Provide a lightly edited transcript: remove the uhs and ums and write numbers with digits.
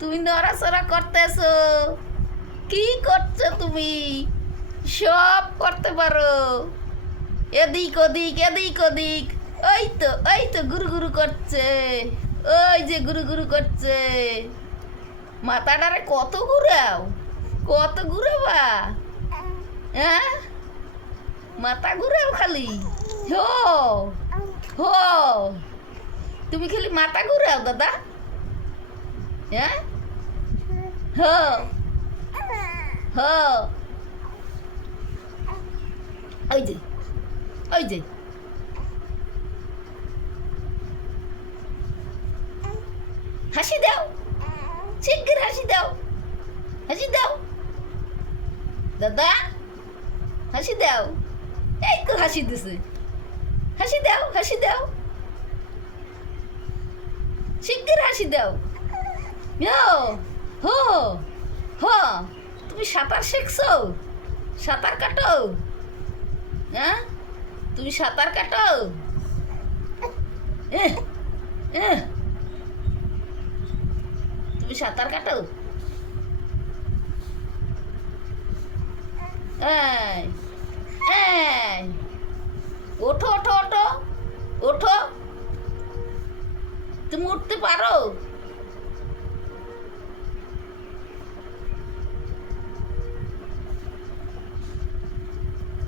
তুমি নড়াচড়া করতেছো, কি করছো তুমি? সব করতে পারো, এদিক ওদিক এদিক ওদিক। ওই তো গুরু গুরু করছে, ওই যে গুরু গুরু করছে। মাথাটারে কত ঘুরাও, কত ঘুরাবা? হ্যাঁ, মাথা ঘুরাও খালি। হো হো, তুমি খালি মাথা ঘুরাও দাদা। হ্যাঁ, হো হো, ওই যে ওই যে, হাসি দাও, শিগগির হাসি দাও, হাসি দাও দাদা, হাসি দাও। এই তো হাসি দিছে, হাসি দাও, হাসি দাও, শিগগির হাসি দাও। ইয়ো, হো হো, তুমি সাঁতার শিখছো? সাঁতার কাটো? হ্যাঁ, তুমি সাঁতার কাটো? এহ, এহ, তুমি সাঁতার কাটো? এই এই, ওঠো ওঠো ওঠো, ওঠো। তুমি উঠতে পারো?